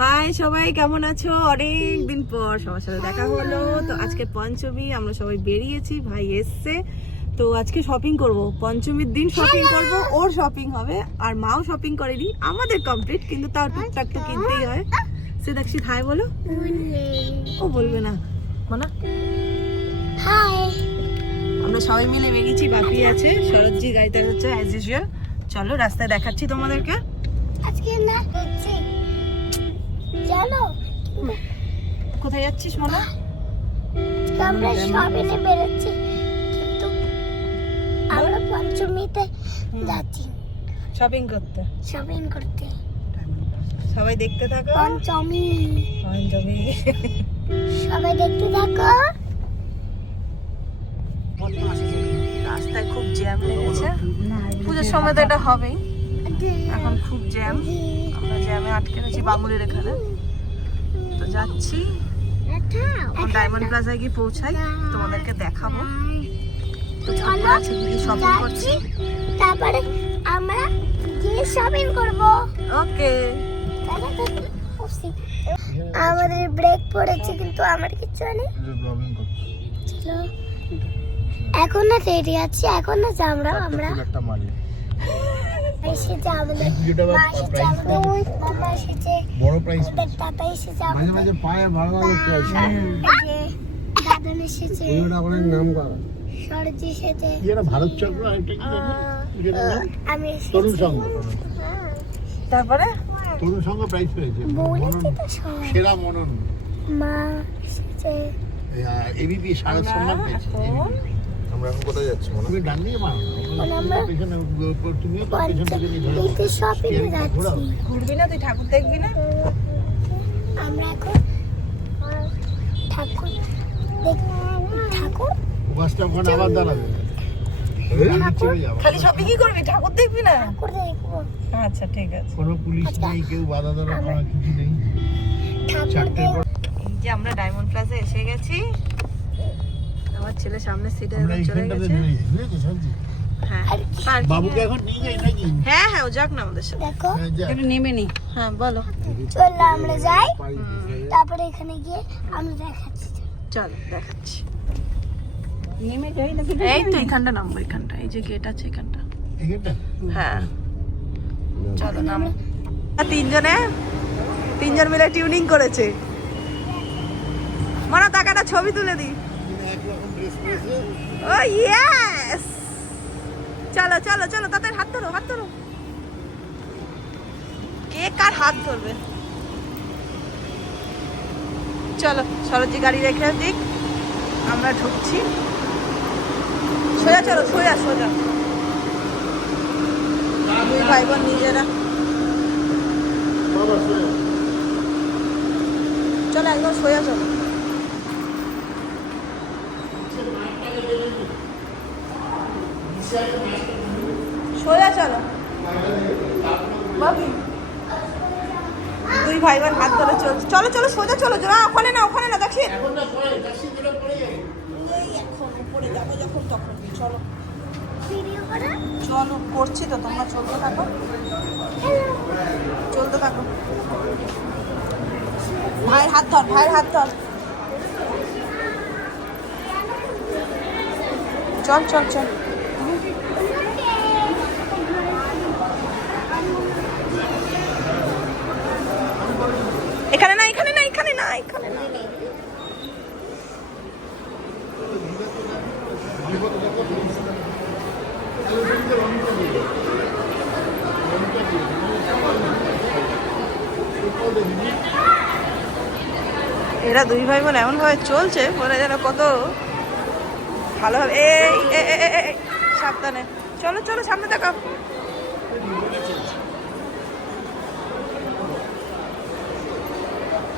High সবাই, কেমন আছো? অনেক দিন পর সবার সাথে দেখা হলো। তো আজকে পঞ্চমী, আমরা সবাই বেরিয়েছি, ভাই এসছে। তো আজকে শপিং করব, পঞ্চমীর দিন শপিং করব। ওর শপিং হবে, আর মাও শপিং করেনি, আমাদের কমপ্লিট, কিন্তু তাও টুকটাক তো কিনতেই হয়। সে দেখছি হাই বলো। ও বলবে না মানা। হাই, আমরা সবাই মিলে বেরিয়েছি, বাপি আছে, শরৎজি গাড়িতে হচ্ছে অ্যাজ ইউজুয়াল। চলো রাস্তায় দেখাচ্ছি তোমাদেরকে। আজকে না জানো কোথায় যাচ্ছিস মানা? আমরা শপিংয়ে বেরোচ্ছি, কিন্তু আমরা পঞ্চমীতে যাচ্ছি শপিং করতে। সবাই দেখতে থাকো। পঞ্চমী সবাই দেখতে থাকো। রাস্তায় খুব জ্যাম লেগেছে, পুজোর সময় তো এটা হবেই। এখন খুব জ্যাম, আমরা জ্যামে আটকে গেছি বামুলের এখানে। তো যাচ্ছি, ডায়মন্ড প্লাজায় গিয়ে পৌঁছাই, তোমাদেরকে দেখাবো। তো চলো আছে গিয়ে শপিং করছি, তারপরে আমরা গিয়ে শপিং করব। ওকে। আমাদের ব্রেক পড়েছে, কিন্তু আমার কিছু নেই। চলো এখন না রেডি আছি, এখন না আমরা এসেছে আমাদের মামা এসেছে, বড় প্রাইস দাদা এসেছে, মাঝে মাঝে পায়ের ভালো ভালো প্রাইস দাদা এসেছে, এগুলো অনেক নাম করা, সরজি এসেছে, এরা ভারত চক্র, আমি তরুণ সংঘ, তারপরে তরুণ সংঘ প্রাইজ পেয়েছে, সেরা মনন, মা এসেছে, এবিপি শারদ সম্মান পেয়েছে। আমরা এখন কোথায় যাচ্ছি? তুমি ডান দিকে মারো, পেছনে তুমিও তো পেছন থেকে নিয়ে ধরো। এই শপিং এ যাচ্ছি। ঘুরবি না তুই? ঠাকুর দেখবি না? আমরা এখন ঠাকুর বাসটা ওখানে আবার দাঁড়াবে। খালি শপিং কি করবি, ঠাকুর দেখবি না? ঠাকুর দেখবো। আচ্ছা ঠিক আছে। কোনো পুলিশ নেই, কেউ বাধা ধরা করা কিছু নেই। ঠাকুর দেখবো। এই যে আমরা ডায়মন্ড প্লাজা এসে গেছি, আমার ছেলে সামনে সিটে আমরা চলে এইখানটাতে গেছে। নেমে যাই, বুঝেছো সবজি? হ্যাঁ বাবুকে এখন নিয়ে যাই নাকি? হ্যাঁ হ্যাঁ, ও যাক না আমাদের সাথে। দেখো হ্যাঁ, যা। একটু নেমে নি। হ্যাঁ বলো। চলো আমরা যাই, তারপরে এখানে গিয়ে আমরা দেখাচ্ছি। চলো দেখাচ্ছি। নেমে যাই না? এই তো এখানটা নামবো, এখানটা এই যে গেট আছে এখানটা। এইখানটা? হ্যাঁ চলো নামো। তিনজন মিলে টিউনিং করেছে। মনে টাকাটা ছবি তুলে দি। একরকম ড্রেস পরেছে। ও ইয়েস, চলো চলো চলো, তাদের হাত ধরো, হাত ধরো। কে কার হাত ধরবে? চলো সরজি গাড়ি রেখে দিক, আমরা ঢুকছি। সোজা চলো, সোজা সোজা। দুই ভাই বোন নিজেরা। চলো একদম সোজা চলো। সোজা চলো বাবি। দুই ভাই বোন হাত ধরে চলছে। চলো চলো সোজা চলো। ওখানে না, ওখানে না, দেখি এখন উপরে যাবো যখন তখন। চলো চলো, করছি তো, তোমরা চলতে থাকো, চলতে থাকো। ভাইয়ের হাত ধর, ভাইয়ের হাত ধর। চল চল চল। এখানে না, এখানে না, এখানে না, এখানে না। এরা দুই ভাই বোন এমন ভাবে চলছে, বলে যেন কত ভালো হবে। এই সাবধানে চলো চলো, সামনে দেখো।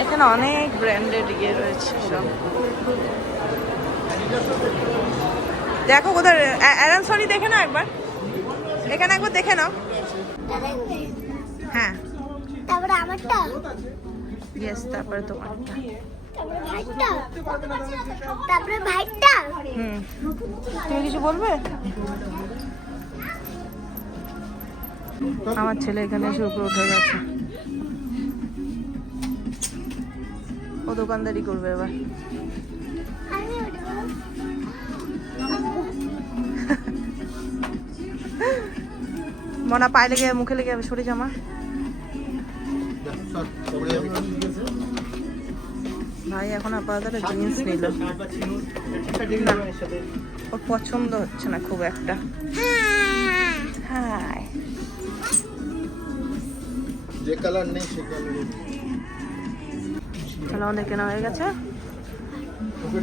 এখানে অনেক ব্র্যান্ডেড ইয়ে রয়েছে সব। দেখো কোথায় অ্যারান সরি, দেখে নাও একবার, এখানে একবার দেখে নাও। হ্যাঁ তারপরে আমারটা, ইয়েস, তারপরে তোমারটা, তারপরে ভাইটা, তারপরে ভাইটা। তুমি কিছু বলবে? আমার ছেলে এখানে এসে উপরে উঠে গেছে। ও দোকানদারি করবে এবার। আমি উঠবো। মনা পায়ে লেগে মুখে লেগে যাবে, সরে জামা। ভাই এখন আপাতত জিন্স নিল, ওর পছন্দ হচ্ছে না খুব একটা। হাই, যে কালার নেই সে কালার। তাহলে আমাদের কেনা হয়ে গেছে,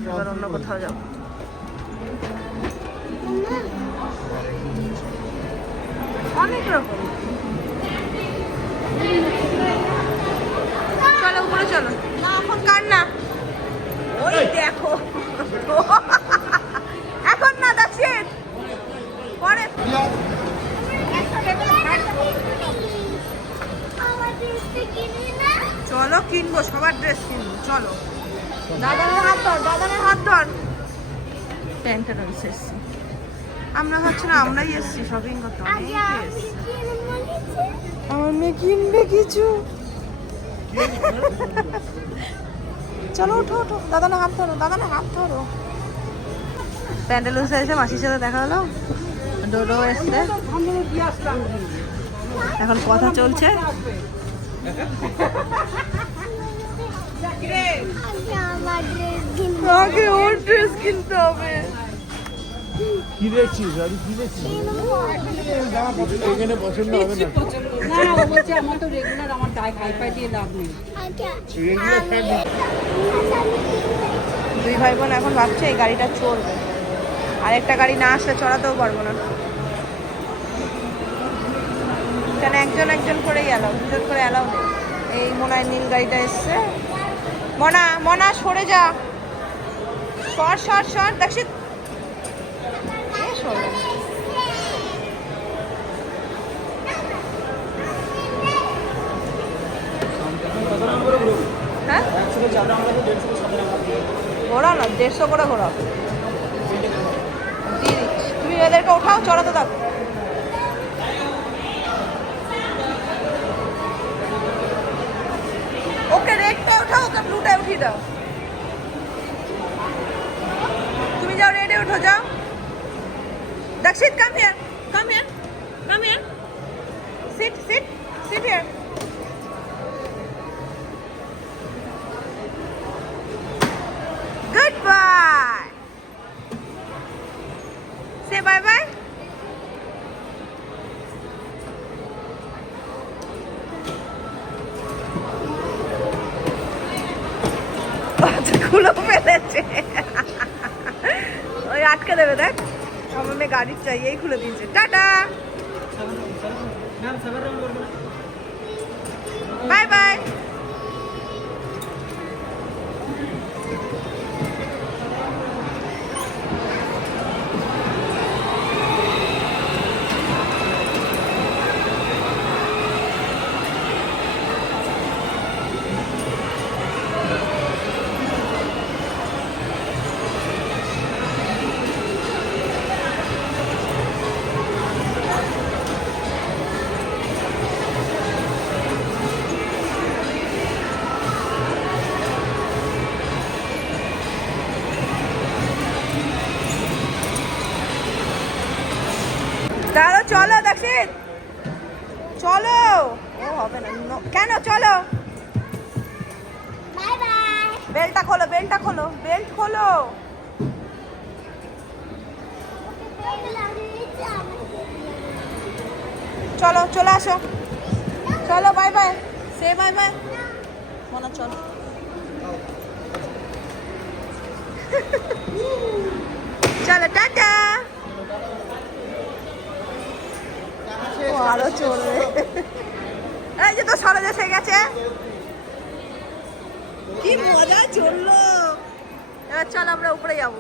এবার অন্য কোথাও যাবো। অনেক রকম, চলো উপরে চলো। না এখন কার না, ওই দেখো এখন না, দাসিন পরে। আমার ড্রেসটা কিনে না। চলো কিনবো, সবার ড্রেস কিনবো, চলো। দাদানের হাত ধর, দাদানের হাত ধর। প্যান্টালুন্স এসছি আমরা, হচ্ছে না আমরাই এসছি শপিং করতে। অনেক এসছি। আমার মেয়ে কিনবে কিছু। চলো ওঠো ওঠো, দাদানের হাত ধরো, দাদানের হাত ধরো। প্যান্টালুন্স এসে মাসির সাথে দেখা হলো, ডোডো এসছে, এখন কথা চলছে। আগে ওর ড্রেস কিনতে হবে। কি দেখছিস? আমি কি দেখছি? এখানে পছন্দ হবে না। না ও বলছে আমার তো রেগুলার, আমার হাই-ফাই দিয়ে লাভ নেই। দুই ভাই বোন এখন ভাবছে এই গাড়িটা চড়বে, আরেকটা গাড়ি না আসলে চড়াতেও পারবো না। কেন একজন একজন করেই অ্যালাউ, দুজন করে অ্যালাউ নেই। এই মনায় নীল গাড়িটা এসছে। মনা মনা সরে যা, সর সর সর, দেখছি সরে। হ্যাঁ ঘোরাও না, 150 করে ঘোরাও। দিয়ে দিচ্ছি, তুমি এদেরকে ওঠাও, চড়াতে থাকো। ওকে রেডটা উঠাও, ওকে ব্লুটা উঠিয়ে দাও। তুমি যাও, রেডে উঠো, যাও। Dakshit, come here, come here, come here. Sit, sit, sit here. Goodbye. Say bye-bye. খুলো ফেলেছে, ওই আটকে দেবে, দেখ আমার মেয়ে গাড়ির চাইয়েই খুলে দিয়েছে। Tata, bye bye. দাদা চলো, দেখছিস চলো। ও হবে না, কেন? চলো, বাই বাই। বেল্টটা খোলো, বেল্টটা খোলো, বেল্ট খোলো। চলো চলে আসো, চলো বাই বাই, সে বাই বাই। মনে চলো, চলো টাটা। ও আরো চলবে, এই যে তো সরোজ এসে গেছে, কি মজা চললো। এবার চল আমরা উপরে যাবো,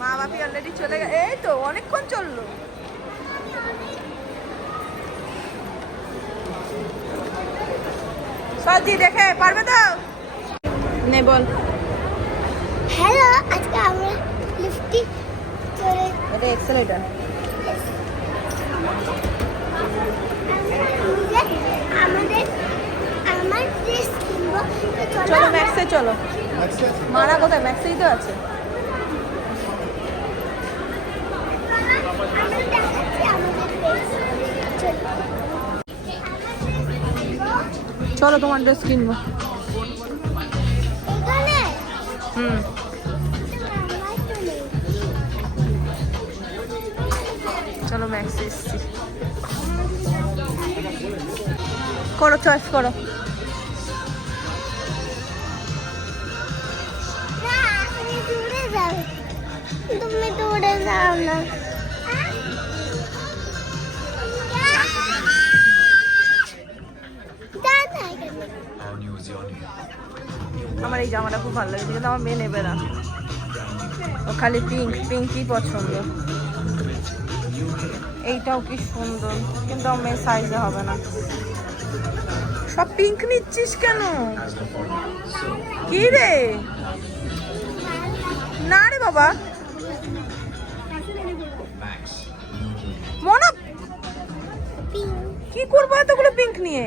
মা বাপি অলরেডি চলে গেছে। এই তো অনেকক্ষণ চললো। সজি দেখে পারবে তো? নে বল। হ্যালো, আজকে আমরা লিফটে চড়ে এটা এক্সেলেটর। আমার ড্রেস কিনবো। চলো ম্যাক্সে চলো। মারা কোথায়? ম্যাক্সেই তো আছে। চলো তোমার ড্রেস কিনবো। হুম চলো ম্যাক্সে এসছি। করো, চয়েস করো। তুমি দৌড়ে যাও না। আমার এই জামাটা খুব ভালো লাগে, কিন্তু আমার মেয়ে নেবে না, ও খালি পিঙ্কই পছন্দ। এইটাও কি সুন্দর, কিন্তু আমার মেয়ের সাইজে হবে না। সব পিঙ্ক নিচ্ছিস কেন? কি রে? না রে বাবা, মনে কি করবো এতগুলো পিঙ্ক নিয়ে?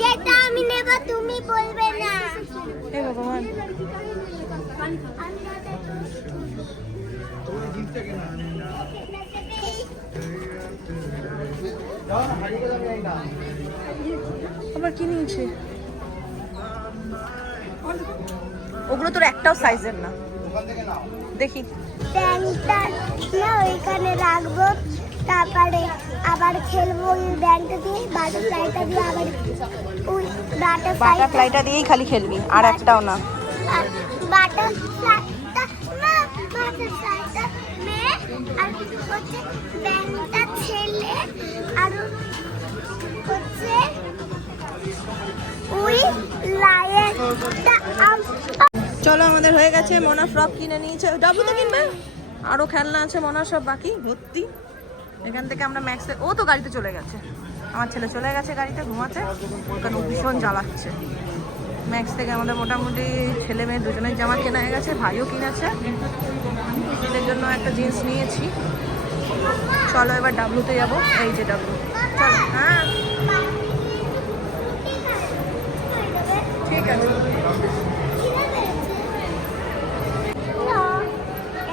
যেটা আমি নেব তুমি বলবে না। হে ভগবান, আবার কি নিয়েছে? ওগুলো তোর একটাও সাইজের না। দেখি ব্যাংকটা না ওইখানে রাখবো, তারপরে আবার খেলবো ওই ব্যাংকটা দিয়ে, বাটারফ্লাইটা দিয়ে আবার ওই বাটারফ্লাইটা দিয়েই খালি খেলবি, আর একটাও না। বাটারফ্লাইটা না, বাটারফ্লাইটা মেয়ে আর হচ্ছে ব্যাংকটা ছেলে, আর হচ্ছে ওই লায়নটা। চলো আমাদের হয়ে গেছে, মোনা ফ্রক কিনে নিয়েছে। ডাবলু তো কিনবে, আরো খেলনা আছে মোনার সব বাকি ভর্তি। এখান থেকে আমরা ম্যাক্সে, ও তো গাড়িতে চলে গেছে, আমার ছেলে চলে গেছে গাড়িতে ঘুমাতে, কারণ ও ভীষণ জ্বালাচ্ছে। ম্যাক্স থেকে আমাদের মোটামুটি ছেলে মেয়ে দুজনের জামা কেনা হয়ে গেছে, ভাইও কিনেছে, এদের জন্য একটা জিন্স নিয়েছি। চলো এবার ডাবলুতে যাবো। এই যে ডাবলু, চলো। হ্যাঁ ঠিক আছে।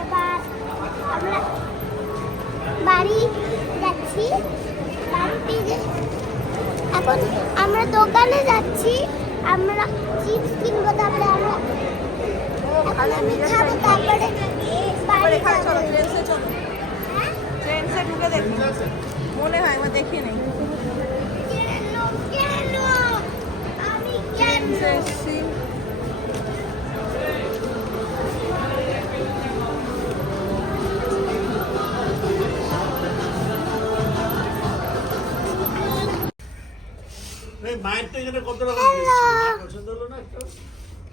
এবার আমরা বাড়ি যাচ্ছি, এখন আমরা দোকানে যাচ্ছি, আমরা চিপস কিনবো, তারপরে আমরা খাবো, তারপরে বাড়ি চলো যাবো। ট্রেনসে, চলো ট্রেনসে ঢুকে দেখি, মনে হয় আমার দেখি নেই। কেন আমি কেন ট্রেনসে এসছি, মায়ের তো এখানে কত রকম dress ছিল, মায়ের পছন্দ হলো না একটা?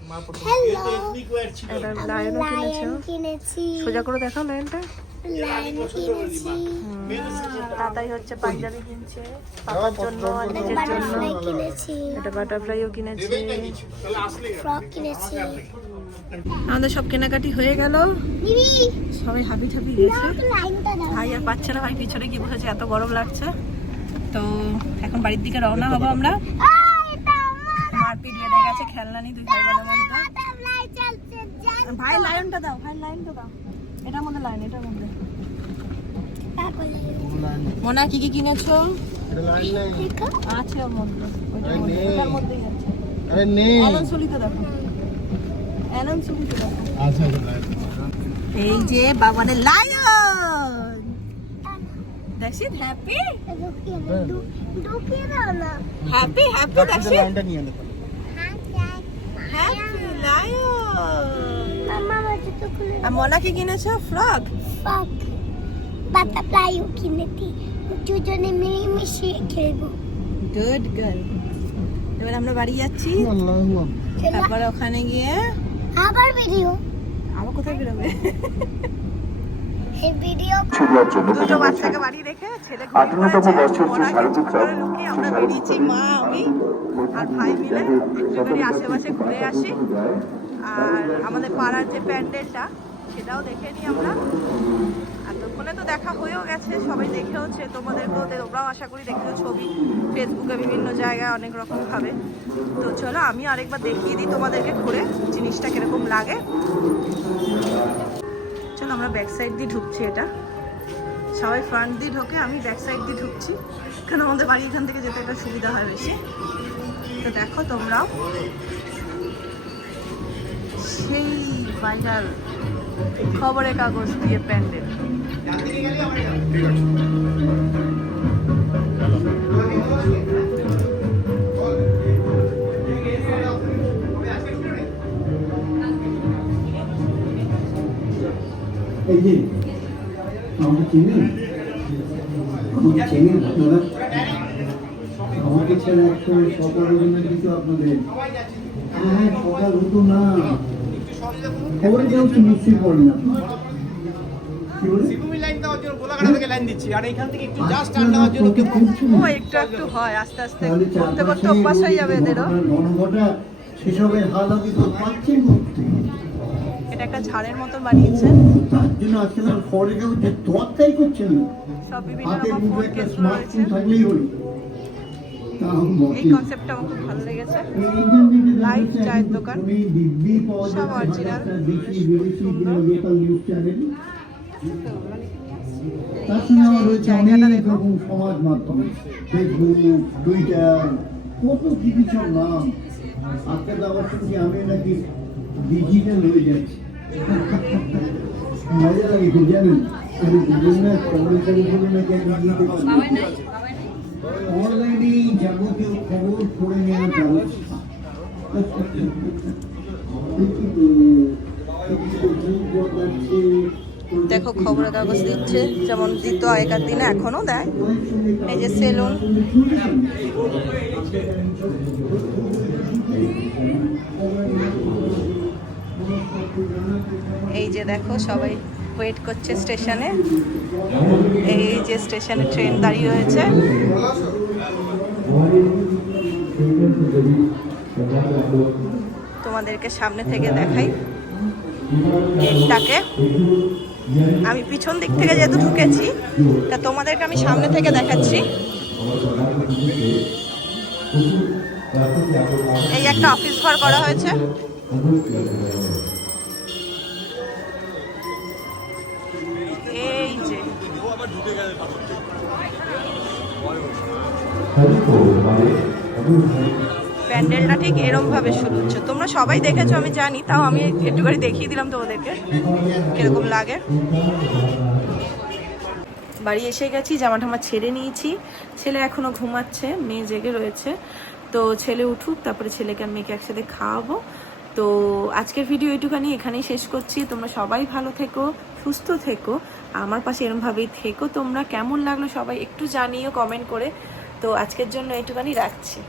মা পছন্দ, এর তো ethnic wear ছিল। একটা লায়নও কিনেছে। লায়ন কিনেছি, সোজা করে দেখাও লাইনটা। লায়ন কিনেছি, তাতাই হচ্ছে পাঞ্জাবি কিনছে পাপার জন্য আর নিজের জন্য। বাটারফ্লাই কিনেছি, এটা বাটারফ্লাইও কিনেছে। তাহলে আসলে ফ্রক কিনেছি। আমাদের সব কেনাকাটি হয়ে গেল, দিদি সবাই হাবি ঠাবি গেছে। লাইনটা দাও। ভাই আর পাচ্ছে না, ভাই পিছনে কি বসেছে, এত গরম লাগছে। তো এখন বাড়ির দিকে রওনা হবো আমরা। এটা আমার মারপিট বেড়ে গেছে, খেলনা নি দুই ভাই বোনের মধ্যে। বাটারফ্লাই চলছে, জান। ভাই লায়নটা দাও, ভাই লায়নটা দাও। এটার মধ্যে লাইন, এটার মধ্যে। তারপরে মোনা কি কি কিনেছো? এটা লাইন নাই। দেখো, আছে ওর মধ্যে, ওইটার আরে মধ্যে, নেই। ওটার মধ্যেই আছে। আরে নেই। অ্যালন সুলিতে দেখো, অ্যালন সুলিতে দেখো। আচ্ছা এটা লাইন। এই যে বাবানের লায়ন, দেখছিস হ্যাপি ঢুকিয়ে দাও না। হ্যাপি হ্যাপি, দেখছিস লাইনটা নিয়ে দেখো। Happy lion. মামা বাজে তো খুলে আর মোনা কি কিনেছো? ফ্রক। পাক বাটারফ্লাইও কিনেছি, দুজনে মিলেমিশে খেলবো। Good girl. এবার আমরা বাড়ি যাচ্ছি, আল্লাহু আকবার। তারপরে ওখানে গিয়ে আবার ভিডিও, আবার কোথায় বেরোবে? এই ভিডিও দুটো বাচ্চাকে বাড়ি রেখে ছেলে ঘুমিয়ে পড়েছে, ওরা কিন্তু ঘরে লুকিয়ে আমরা বেরিয়েছি, মা আমি আর ভাই মিলে একটুখানি আশেপাশে ঘুরে আসি। আর আমাদের পাড়ার যে প্যান্ডেলটা সেটাও দেখে নিই আমরা। এতক্ষণ ফোনে তো দেখা হয়েও গেছে, সবাই দেখেওছে, তোমরাও আশা করি দেখেছো ছবি ফেসবুকে বিভিন্ন জায়গায় অনেক রকম ভাবে। তো চলো আমি আরেকবার দেখিয়ে দিই তোমাদেরকে ঘুরে জিনিসটা কিরকম লাগে। চলো আমরা ব্যাক সাইড দিয়ে ঢুকছি, এটা সবাই ফ্রন্ট দিয়ে ঢোকে, আমি ব্যাক সাইড দিয়ে ঢুকছি, কারণ আমাদের বাড়ি এখান থেকে যেতে একটা সুবিধা হয় বেশি। তো দেখো তোমরাও সেই ভাইরাল খবরের কাগজ দিয়ে প্যান্ডেল। এই যে আমাকে চিনেন, আমাকে চেনেন আপনারা? আমাকে ছেড়ে একসময় সকাল জন্য কিন্তু আপনাদের, হ্যাঁ সকাল হতো না, খবরে কেউ তো নিশ্চয়ই পড়েন না। কি বলে? ও একটু একটু হয়, আস্তে আস্তে করতে করতে অভ্যাস হয়ে যাবে এদেরও। ঘনঘটা সেসবের হাল আপনি তো পাচ্ছেন করতে। এটা একটা ঝাড়ের মতো বানিয়েছে, তার জন্য আজকাল আর খবরে কেউ যে তোয়াক্কাই করছে না। সব বিভিন্ন হাতে রকম মুখে ফোন একটা কেন্দ্র রয়েছে। স্মার্টফোন থাকলেই হলো। এই কনসেপ্টটা আমার খুব ভালো লেগেছে। লাইভ চায়ের দোকান, সব অরিজিনাল। সমাজ মাধ্যম, ফেসবুক, টুইটার, কত কিছু সব নাম। আজকে তো আবার শুনছি আমি নাকি ডিজিটাল হয়ে যাচ্ছি। মজা লাগে তো জানেন, আমি বিভিন্ন কমেন্টের উপরে নাকি আমি দিতে পারি। অনলাইনে যাবতীয় খবর পড়ে নেওয়া ব্যবস্থা। দেখো খবরের কাগজ দিচ্ছে, যেমন দিত আগেকার দিনে, এখনো দেয়। এই যে সেলুন, এই যে দেখো সবাই ওয়েট করছে স্টেশনে। এই যে স্টেশনে ট্রেন দাঁড়িয়ে রয়েছে। তোমাদেরকে সামনে থেকে দেখাই গেটটাকে। আমি পিছন দিক থেকে যেহেতু ঢুকেছি, তা তোমাদেরকে আমি সামনে থেকে দেখাচ্ছি। এই একটা অফিস ঘর করা হয়েছে। এই যে প্যান্ডেলটা ঠিক এরম ভাবে শুরু হচ্ছে, তোমরা সবাই দেখেছো আমি জানি, তাও আমি একটুখানি দেখিয়ে দিলাম তোমাদেরকে কিরকম লাগে। বাড়ি এসে গেছি, জামা টামা ছেড়ে নিয়েছি। ছেলে এখনো ঘুমাচ্ছে, মেয়ে জেগে রয়েছে। তো ছেলে উঠুক, তারপরে ছেলেকে আর মেয়েকে একসাথে খাওয়াবো। তো আজকের ভিডিও এইটুখানি এখানেই শেষ করছি। তোমরা সবাই ভালো থেকো, সুস্থ থেকো, আমার পাশে এরমভাবেই থেকো। তোমরা কেমন লাগলো সবাই একটু জানিও কমেন্ট করে। তো আজকের জন্য এইটুখানি রাখছি।